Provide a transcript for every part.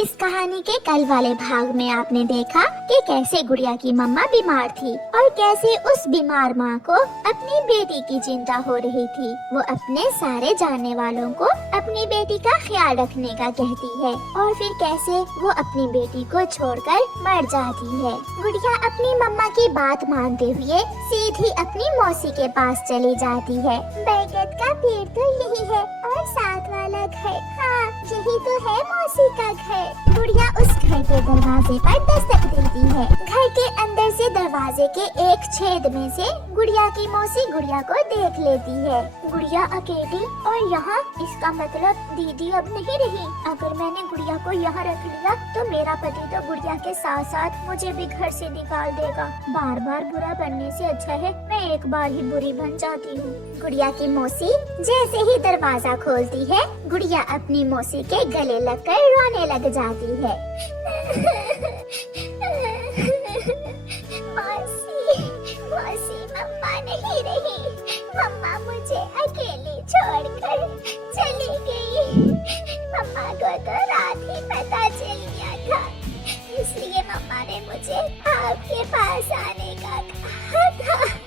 इस कहानी के कल वाले भाग में आपने देखा कि कैसे गुड़िया की मम्मा बीमार थी और कैसे उस बीमार माँ को अपनी बेटी की चिंता हो रही थी। वो अपने सारे जानने वालों को अपनी बेटी का ख्याल रखने का कहती है और फिर कैसे वो अपनी बेटी को छोड़कर मर जाती है। गुड़िया अपनी मम्मा की बात मानते हुए सीधी अपनी मौसी के पास चली जाती है। बरगद का पेड़ तो यही है और साथ वाला घर, हाँ यही तो है मौसी का घर। गुड़िया उस घर के दरवाजे पर दस्तक देती है। घर के अंदर से दरवाजे के एक छेद में से गुड़िया की मौसी गुड़िया को देख लेती है। गुड़िया अकेली और यहाँ, इसका मतलब दीदी अब नहीं रही। अगर मैंने गुड़िया को यहाँ रख लिया तो मेरा पति तो गुड़िया के साथ साथ मुझे भी घर से निकाल देगा। बार बार बुरा बनने से अच्छा है मैं एक बार ही बुरी बन जाती हूँ। गुड़िया की मौसी जैसे ही दरवाजा खोलती है, गुड़िया अपनी मौसी के गले लगकर रोने लग जाती है। मौसी, मौसी मम्मा नहीं रही। मम्मा मुझे अकेली छोड़कर चली गई। मम्मा को तो रात ही पता चल गया था, इसलिए मम्मा ने मुझे आपके पास आने का कहा था।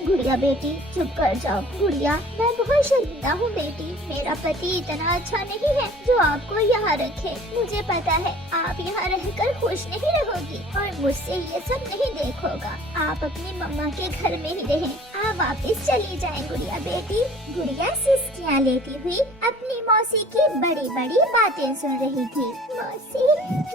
गुड़िया बेटी चुप कर जाओ। गुड़िया मैं बहुत शर्मिंदा हूँ बेटी, मेरा पति इतना अच्छा नहीं है जो आपको यहाँ रखे। मुझे पता है आप यहाँ रहकर खुश नहीं रहोगी और मुझसे ये सब नहीं देखोगा। आप अपनी मम्मा के घर में ही रहें। आप वापस चली जाएं गुड़िया बेटी। गुड़िया सिसकियाँ लेती हुई अपनी मौसी की बड़ी बड़ी बातें सुन रही थी। मौसी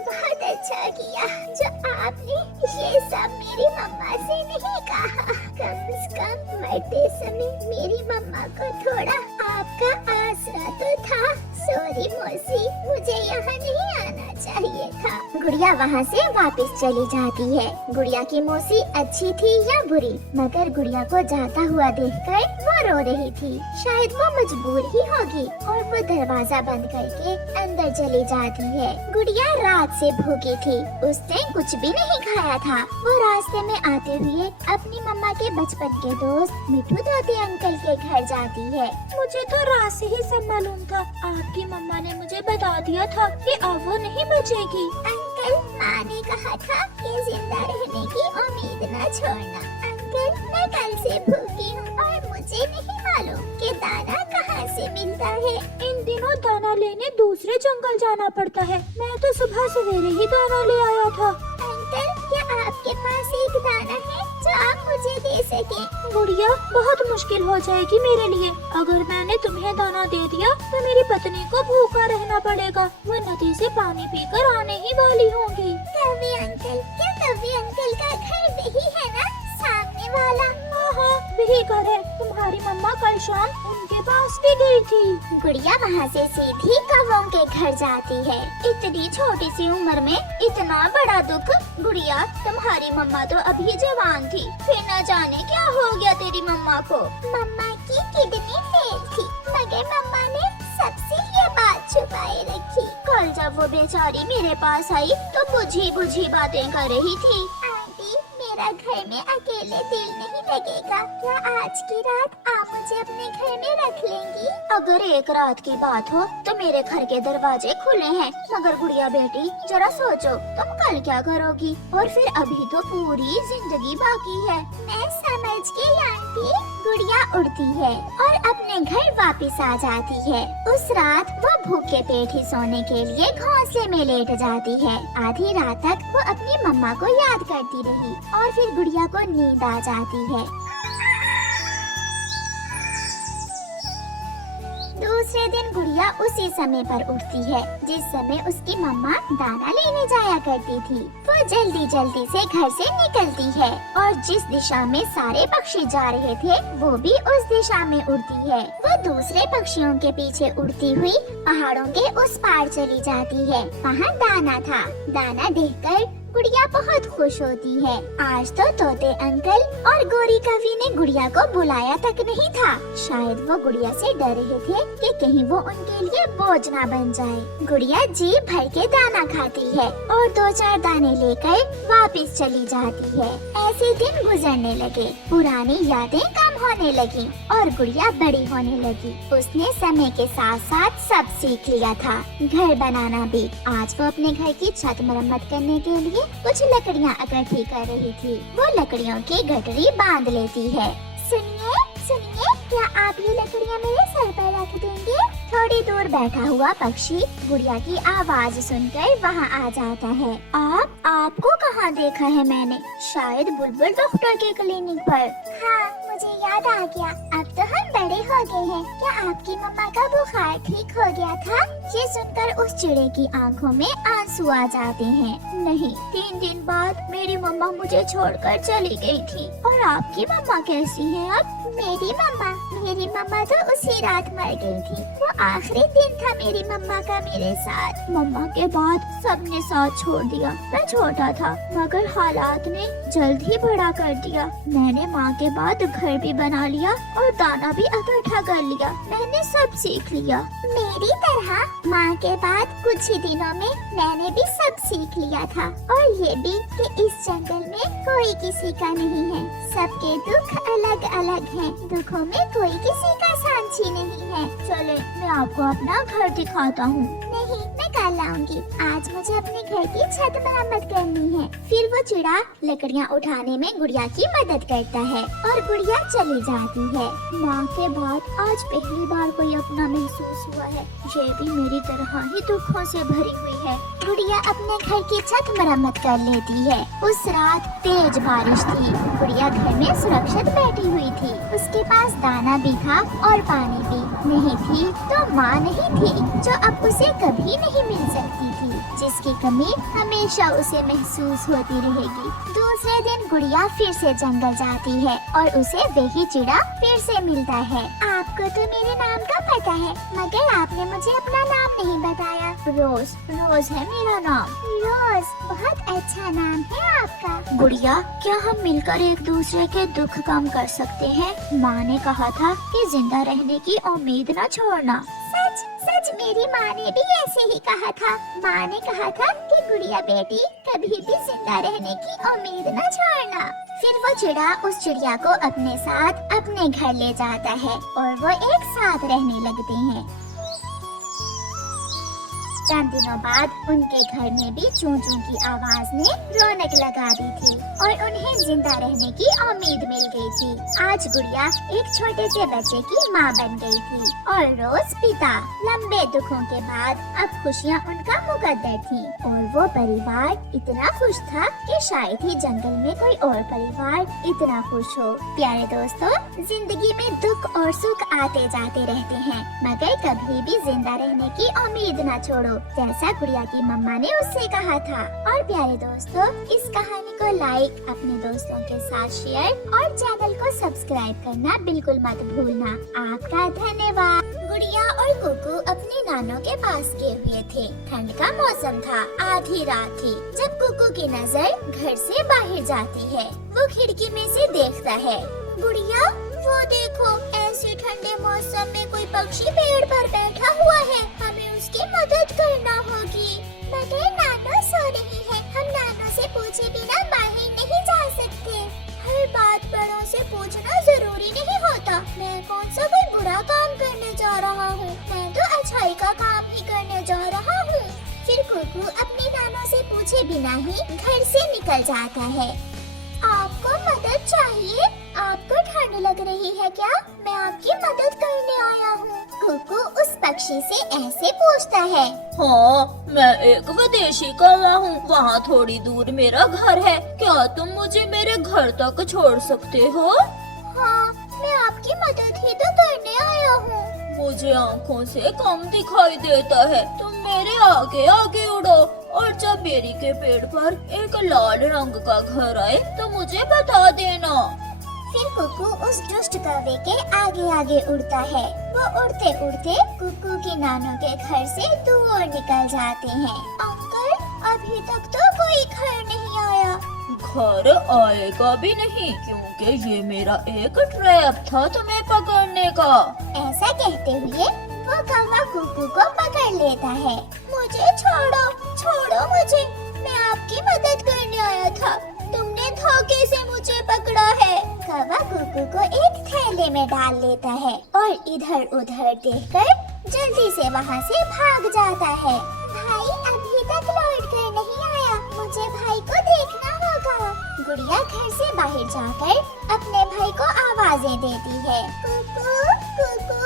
बहुत अच्छा किया जो आपने ये सब मेरी मम्मा से नहीं कहा। कम से कम मरते समय मेरी मम्मा को थोड़ा आपका आसरा तो था। सॉरी मौसी, मुझे यहाँ नहीं आना चाहिए था। गुड़िया वहाँ से वापस चली जाती है। गुड़िया की मौसी अच्छी थी या बुरी, मगर गुड़िया को जाता हुआ देखकर वो रो रही थी। शायद वो मजबूर ही होगी और वो दरवाजा बंद करके अंदर चली जाती है। गुड़िया रात से भूखी थी, उसने कुछ भी नहीं खाया था। वो रास्ते में आते हुए अपनी मम्मा के बचपन के दोस्त मिठू तोते अंकल के घर जाती है। मुझे तो रात से ही सब मालूम था। आपकी मम्मा ने मुझे बता दिया था कि अब वो नहीं बचेगी। अंकल, माँ ने कहा था कि जिंदा रहने की उम्मीद न छोड़ना। अंकल, मैं कल से भूखी हूँ और मुझे नहीं मालूम कि दाना कहाँ से मिलता है। इन दिनों दाना लेने दूसरे जंगल जाना पड़ता है। मैं तो सुबह सवेरे ही दाना ले आया था। अंकल, क्या आपके पास एक दाना है जो आप मुझे दे सके? गुड़िया बहुत मुश्किल हो जाएगी मेरे लिए। अगर मैंने तुम्हें दाना दे दिया तो मेरी पत्नी को भूखा रहना पड़ेगा। वो नदी से पानी पीकर आने ही वाली होंगी। कवि अंकल, क्या कवि अंकल का घर वही है ना, सामने वाला? हाँ, वही घर है। तुम्हारी मम्मा कल शाम उनके पास भी गई थी। गुड़िया वहाँ से सीधी कौवों के घर जाती है। इतनी छोटी सी उम्र में इतना बड़ा दुख। गुड़िया, तुम्हारी मम्मा तो अभी जवान थी, फिर न जाने क्या हो गया तेरी मम्मा को। मम्मा की किडनी फेल थी, मगर मम्मा ने सबसे ये बात छुपाए रखी। कल जब वो बेचारी मेरे पास आई तो बुझी बुझी बातें कर रही थी। आंटी, मेरा घर में अकेले दिल नहीं लगेगा, क्या आज की रात आप मुझे अपने घर में रख लेंगी? अगर एक रात की बात हो तो मेरे घर के दरवाजे खुले हैं, मगर गुड़िया बेटी जरा सोचो तुम कल क्या करोगी, और फिर अभी तो पूरी जिंदगी बाकी है। मैं समझ गई आंटी। गुड़िया उड़ती है और अपने घर वापस आ जाती है। उस रात वो भूखे पेट ही सोने के लिए घोंसले में लेट जाती है। आधी रात तक वो अपनी मम्मा को याद करती रही और फिर गुड़िया को नींद आ जाती है। दूसरे दिन गुड़िया उसी समय पर उठती है जिस समय उसकी मम्मा दाना लेने जाया करती थी। वो जल्दी जल्दी से घर से निकलती है और जिस दिशा में सारे पक्षी जा रहे थे वो भी उस दिशा में उड़ती है। वो दूसरे पक्षियों के पीछे उड़ती हुई पहाड़ों के उस पार चली जाती है। वहाँ दाना था। दाना देखकर गुड़िया बहुत खुश होती है। आज तो तोते अंकल और गोरी कवि ने गुड़िया को बुलाया तक नहीं था। शायद वो गुड़िया से डर रहे थे कि कहीं वो उनके लिए बोझ ना बन जाए। गुड़िया जी भर के दाना खाती है और 2-4 दाने लेकर वापस चली जाती है। ऐसे दिन गुजरने लगे, पुरानी यादें कम होने लगी और गुड़िया बड़ी होने लगी। उसने समय के साथ साथ सब सीख लिया था, घर बनाना भी। आज वो अपने घर की छत मरम्मत करने के लिए कुछ लकड़ियाँ इकट्ठी कर रही थी। वो लकड़ियों की गठरी बांध लेती है। सुनिए सुनिए, क्या आप ये लकड़ियाँ मेरे सर पर रख देंगे? थोड़ी दूर बैठा हुआ पक्षी गुड़िया की आवाज सुनकर वहाँ आ जाता है। आपको कहाँ देखा है मैंने? शायद बुलबुल डॉक्टर के क्लिनिक पर। हाँ, मुझे याद आ गया, अब तो हम बड़े हो गए हैं। क्या आपकी मम्मा का बुखार ठीक हो गया था? ये सुनकर उस चिड़े की आंखों में आंसू आ जाते हैं। नहीं, 3 दिन बाद मेरी मम्मा मुझे छोड़कर चली गई थी। और आपकी मम्मा कैसी है अब? मेरी मम्मा तो उसी रात मर गई थी। वो आखिरी दिन था मेरी मम्मा का मेरे साथ। मम्मा के बाद सबने साथ छोड़ दिया। मैं छोटा था मगर हालात ने जल्द ही बड़ा कर दिया। मैंने माँ के बाद घर भी बना लिया और दाना भी इकट्ठा कर लिया। मैंने सब सीख लिया। मेरी तरह माँ के बाद कुछ ही दिनों में मैंने भी सब सीख लिया था। और ये भी कि इस जंगल में कोई किसी का नहीं है। सबके दुख अलग अलग हैं। दुखों में कोई किसी का साझी नहीं है। चले, मैं आपको अपना घर दिखाता हूँ। नहीं, मैं कल आऊंगी। आज मुझे अपने घर की छत मरम्मत करनी है। फिर वो चिड़ा लकड़ियाँ उठाने में गुड़िया की मदद करता है और गुड़िया चली जाती है। माँ के बाद आज पहली बार कोई अपना महसूस हुआ है। ये भी मेरी तरह ही दुखों से भरी हुई है। गुड़िया अपने घर की छत मरम्मत कर लेती है। उस रात तेज बारिश थी। गुड़िया घर में सुरक्षित बैठी हुई थी। उसके पास दाना भी था और पानी भी। नहीं थी तो माँ नहीं थी, जो अब उसे कभी नहीं मिल सकती थी, जिसकी कमी हमेशा उसे महसूस होती रहेगी। दूसरे दिन गुड़िया फिर से जंगल जाती है और उसे वही चिड़ा फिर से मिलता है। आपको तो मेरे नाम का पता है, मगर आपने मुझे अपना नाम नहीं बताया। रोज, रोज है मेरा नाम। रोज, बहुत अच्छा नाम है आपका। गुड़िया, क्या हम मिलकर एक दूसरे के दुख कम कर सकते हैं? माँ ने कहा था कि जिंदा रहने की उम्मीद न छोड़ना। सच सच, मेरी माँ ने भी ऐसे ही कहा था। माँ ने कहा था कि गुड़िया बेटी, कभी भी जिंदा रहने की उम्मीद न छोड़ना। फिर वो चिड़ा उस चिड़िया को अपने साथ अपने घर ले जाता है और वो एक साथ रहने लगते हैं। चंद दिनों बाद उनके घर में भी चूं चूं की आवाज ने रौनक लगा दी थी और उन्हें जिंदा रहने की उम्मीद मिल गई थी। आज गुड़िया एक छोटे से बच्चे की माँ बन गई थी और रोज पिता। लंबे दुखों के बाद अब खुशियाँ उनका मुकद्दर थी और वो परिवार इतना खुश था कि शायद ही जंगल में कोई और परिवार इतना खुश हो। प्यारे दोस्तों, जिंदगी में दुख और सुख आते जाते रहते हैं, मगर कभी भी जिंदा रहने की उम्मीद न छोड़ो, जैसा गुड़िया की मम्मा ने उससे कहा था। और प्यारे दोस्तों, इस कहानी को लाइक, अपने दोस्तों के साथ शेयर और चैनल को सब्सक्राइब करना बिल्कुल मत भूलना। आपका धन्यवाद। गुड़िया और कुकू अपनी नानों के पास गए हुए थे। ठंड का मौसम था, आधी रात थी जब कुकू की नजर घर से बाहर जाती है। वो खिड़की में से देखता है। गुड़िया, वो देखो, ऐसे ठंडे मौसम में कोई पक्षी पेड़ पर बैठा हुआ है। हमें उसकी मदद करना होगी। मगर नानो सो रही है। हम नानो से पूछे बिना बाहर नहीं जा सकते। हर बात बड़ों से पूछना जरूरी नहीं होता। मैं कौन सा कोई बुरा काम करने जा रहा हूँ? मैं तो अच्छाई का काम ही करने जा रहा हूँ। फिर कुकू अपनी नानो से पूछे बिना ही घर से निकल जाता है। आपको मदद चाहिए? आपको ठंड लग रही है क्या? मैं आपकी मदद करने आया हूँ। कुकू उस पक्षी से ऐसे पूछता है। हाँ, मैं एक विदेशी कौवा हूँ। वहाँ थोड़ी दूर मेरा घर है। क्या तुम मुझे मेरे घर तक छोड़ सकते हो? हाँ, मैं आपकी मदद ही तो करने आया हूँ। मुझे आँखों से कम दिखाई देता है। तुम मेरे आगे आगे उड़ो और जब बेरी के पेड़ पर एक लाल रंग का घर आए तो मुझे बता देना। फिर कुकू उस दुष्ट कौवे के आगे आगे उड़ता है। वो उड़ते उड़ते कुकू की नानों के घर से दूर निकल जाते हैं। अंकल, अभी तक तो कोई घर नहीं आया। घर आएगा भी नहीं, क्योंकि ये मेरा एक ट्रैप था तुम्हें पकड़ने का। ऐसा कहते हुए वो कौवा कुकू को पकड़ लेता है। मुझे छोड़ो, छोड़ो मुझे। मैं आपकी मदद करने आया था। तुमने धोखे से मुझे पकड़ा है। कौवा कुकू को एक थैले गड्ढे में डाल लेता है और इधर उधर देखकर जल्दी से वहाँ से भाग जाता है। भाई अभी तक लौट कर नहीं आया, मुझे भाई को देखना होगा। गुड़िया घर से बाहर जाकर अपने भाई को आवाजें देती है। कुकू कुकू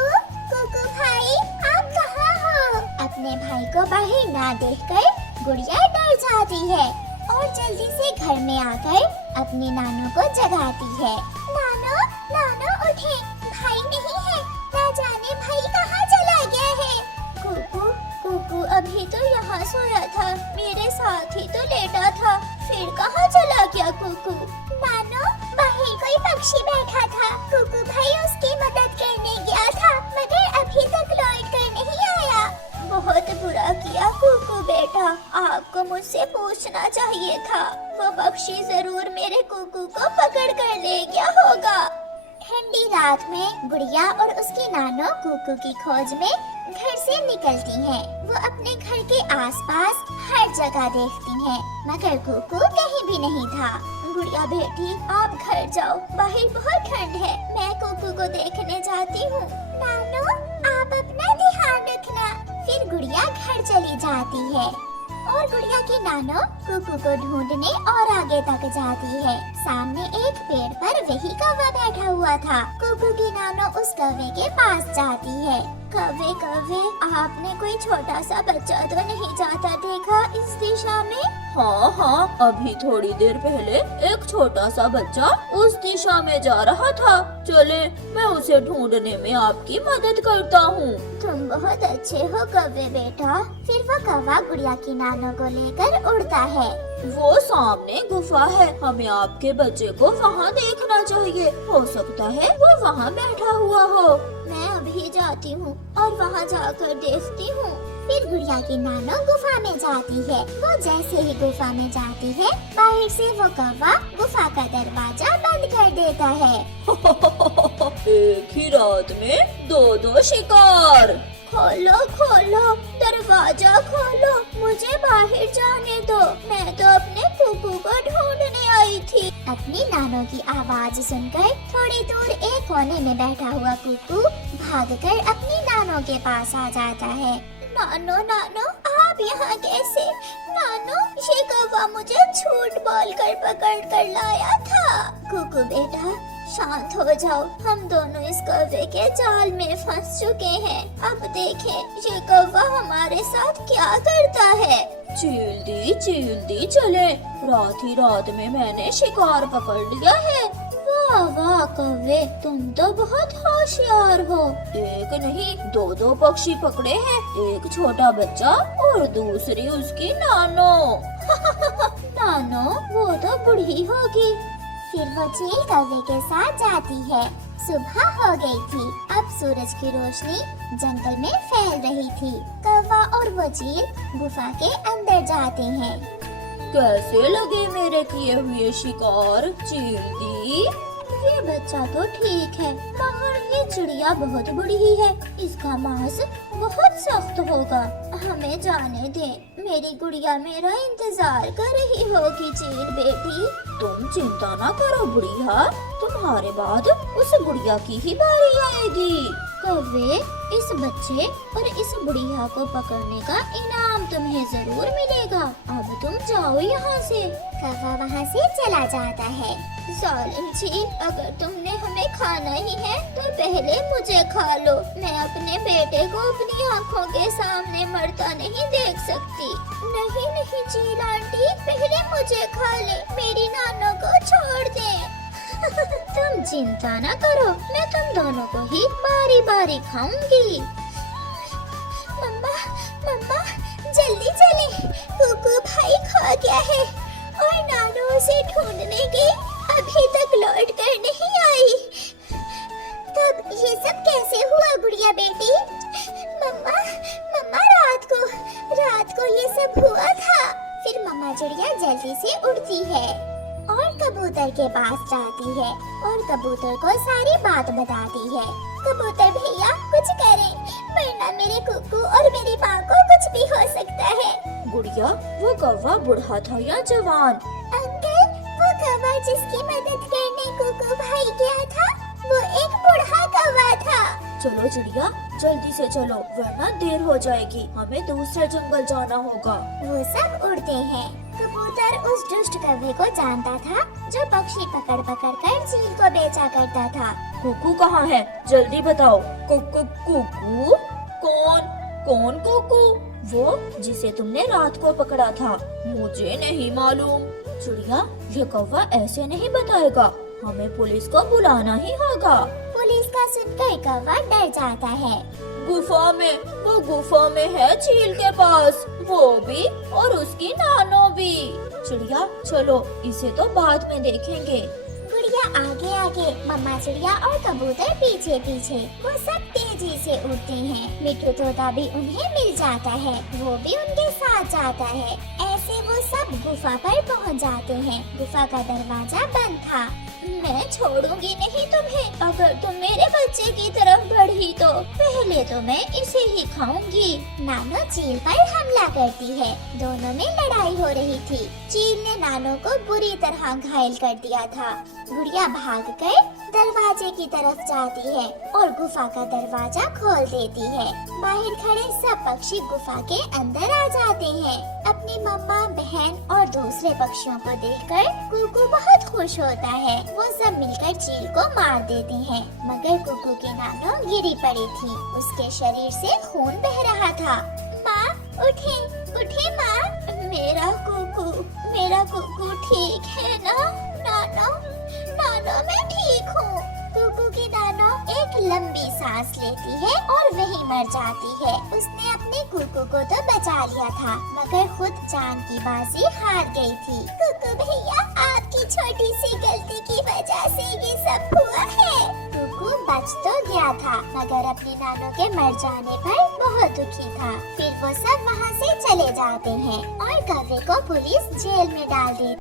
कुकू भाई, आप कहाँ हो? अपने भाई को बाहर ना देखकर गुड़िया डर जाती है और जल्दी से घर में आकर अपनी नानू को जगाती है। नानो नानो उठे, भाई नहीं है, ना जाने भाई कहाँ चला गया है। कुकू कुकू अभी तो यहाँ सोया था, मेरे साथ ही तो लेटा था, फिर कहाँ चला गया कुकू? नानो बाहर कोई पक्षी बैठा था, कुकू भाई उसकी मदद करने गया था, मगर अभी तक लौट कर नहीं आया। बहुत बुरा किया कुकू बेटा, आपको मुझसे पूछना चाहिए था। वो पक्षी जरूर मेरे कुकू को पकड़ कर ले गया होगा। ठंडी रात में गुड़िया और उसकी नानो कुकू की खोज में घर से निकलती हैं। वो अपने घर के आसपास हर जगह देखती हैं, मगर कुकू कहीं भी नहीं था। गुड़िया बेटी आप घर जाओ, बाहर बहुत ठंड है, मैं कुकू को देखने जाती हूँ। नानो आप अपना ध्यान रखना। फिर गुड़िया घर चली जाती है और गुड़िया की नानो कुकू को ढूंढने और आगे तक जाती है। सामने एक पेड़ पर वही कौवा बैठा हुआ था। कुकू की नानो उस कौवे के पास जाती है। कौवे कौवे, आपने कोई छोटा सा बच्चा तो नहीं जाता देखा इस दिशा में? हाँ हाँ, अभी थोड़ी देर पहले एक छोटा सा बच्चा उस दिशा में जा रहा था। चले मैं उसे ढूंढने में आपकी मदद करता हूँ। तुम बहुत अच्छे हो कौवे बेटा। फिर वो कौवा गुड़िया की नानो को लेकर उड़ता है। वो सामने गुफा है, हमें आपके बच्चे को वहाँ देखना चाहिए, हो सकता है वो वहाँ बैठा हुआ हो। मैं अभी जाती हूँ और वहाँ जाकर देखती हूँ। फिर गुड़िया की नानो गुफा में जाती है। वो जैसे ही गुफा में जाती है, बाहर से वो कौवा गुफा का दरवाजा बंद कर देता है। एक ही रात में दो शिकार। खोलो खोलो, दरवाजा खोलो, मुझे बाहर जाने दो, मैं तो अपने कुकू को ढूंढने आई थी। अपनी नानो की आवाज सुनकर थोड़ी दूर एक कोने में बैठा हुआ कुकू भागकर अपनी नानो के पास आ जाता है। नानो नानो आप यहाँ कैसे? नानो ये कौवा मुझे झूठ बोलकर पकड़ कर लाया था। कुकू बेटा शांत हो जाओ, हम दोनों इस कौवे के जाल में फंस चुके हैं। अब देखें ये कौवा हमारे साथ क्या करता है। चील दी चले, रात ही रात में मैंने शिकार पकड़ लिया है। वाह वाह कौवे, तुम तो बहुत होशियार हो। एक नहीं दो पक्षी पकड़े हैं, एक छोटा बच्चा और दूसरी उसकी नानो। नानो वो तो बूढ़ी होगी। फिर वो चील कौवे के साथ जाती है। सुबह हो गई थी, अब सूरज की रोशनी जंगल में फैल रही थी। कौवा और वो चील गुफा के अंदर जाते हैं। कैसे लगे मेरे किए हुए शिकार चील दी? ये बच्चा तो ठीक है, मगर ये चिड़िया बहुत बड़ी है, इसका मांस बहुत सख्त होगा। हमें जाने दे, मेरी गुड़िया मेरा इंतजार कर रही होगी। चील बेटी तुम चिंता ना करो बुढ़िया, तुम्हारे बाद उस बुढ़िया की ही बारी आएगी। कौवे इस बच्चे और इस बुढ़िया को पकड़ने का इनाम तुम्हें जरूर मिलेगा। अब तुम जाओ यहाँ से। कौवा वहाँ से चला जाता है। जालिम चील, अगर तुमने हमें खाना ही है तो पहले मुझे खा लो। मैं अपने बेटे को अपनी आँखों के सामने मरता नहीं देख सकती। नहीं नहीं चील आंटी, पहले मुझे खा ले, मेरी नानो को छोड़ दे। तुम चिंता न करो, मैं तुम दोनों को ही बारी बारी खाऊंगी। मम्मा मम्मा जल्दी चले, कुकू भाई खा गया है और नानो उसे ढूंढने गई, अभी तक लौट कर नहीं आई। तब ये सब कैसे हुआ गुड़िया बेटी? मम्मा मम्मा रात को ये सब हुआ था। फिर मम्मा चिड़िया जल्दी से उड़ती है और कबूतर के पास जाती है और कबूतर को सारी बात बताती है। कबूतर भैया कुछ करें, वरना मेरे कुकू और मेरी माँ को कुछ भी हो सकता है। गुड़िया वो कौवा बूढ़ा था या जवान? अंकल वो कौवा जिसकी मदद करने कुकू भाई गया था, वो एक बूढ़ा कौवा था। चलो चिड़िया, जल्दी से चलो वरना देर हो जाएगी, हमें दूसरे जंगल जाना होगा। वो सब उड़ते हैं। कबूतर उस दुष्ट कौवे को जानता था जो पक्षी पकड़ पकड़ कर चील को बेचा करता था। कुकू कहाँ है, जल्दी बताओ। कुकू कुकू? कौन कौन कुकू? वो जिसे तुमने रात को पकड़ा था। मुझे नहीं मालूम। चिड़िया, ये कौवा ऐसे नहीं बताएगा, हमें पुलिस को बुलाना ही होगा। पुलिस का सुनकर कौवा डर जाता है। गुफा में, वो गुफा में है झील के पास, वो भी और उसकी नानो भी। चिड़िया चलो, इसे तो बाद में देखेंगे। गुड़िया आगे आगे, मम्मा चिड़िया और कबूतर पीछे पीछे। वो सब तेजी से उड़ते हैं। मिट्टू तोता भी उन्हें मिल जाता है, वो भी उनके साथ जाता है। ऐसे वो सब गुफा पर पहुंच जाते हैं। गुफा का दरवाजा बंद था। मैं छोड़ूंगी नहीं तुम्हें, अगर तुम मेरे बच्चे की तरफ बढ़ी तो पहले तो मैं इसे ही खाऊंगी। नानो चील पर हमला करती है। दोनों में लड़ाई हो रही थी। चील ने नानो को बुरी तरह घायल कर दिया था। गुड़िया भागकर दरवाजे की तरफ जाती है और गुफा का दरवाजा खोल देती है। बाहर खड़े सब पक्षी गुफा के अंदर आ जाते हैं। अपनी मम्मा, बहन और दूसरे पक्षियों को देखकर कुकू बहुत खुश होता है। वो सब मिलकर चील को मार देते हैं, मगर कुकू की नानो गिरी पड़ी थी। उसके शरीर से खून बह रहा था। माँ उठे, उठे माँ, मेरा कुकू ठीक है ना? नानो, नानो मैं ठीक हूँ। कुकू की नानो एक लंबी सांस लेती है और वहीं मर जाती है। उसने अपने कुकू को तो बचा लिया था, मगर खुद जान की बाजी हार गई थी। कुकू भैया, आपकी छोटी सी गलती की वजह से ये सब हुआ है। कुकू बच तो गया था, मगर अपनी नानो के मर जाने पर बहुत दुखी था। फिर वो सब वहाँ से चले जाते हैं और कौवे को पुलिस जेल में डाल देती।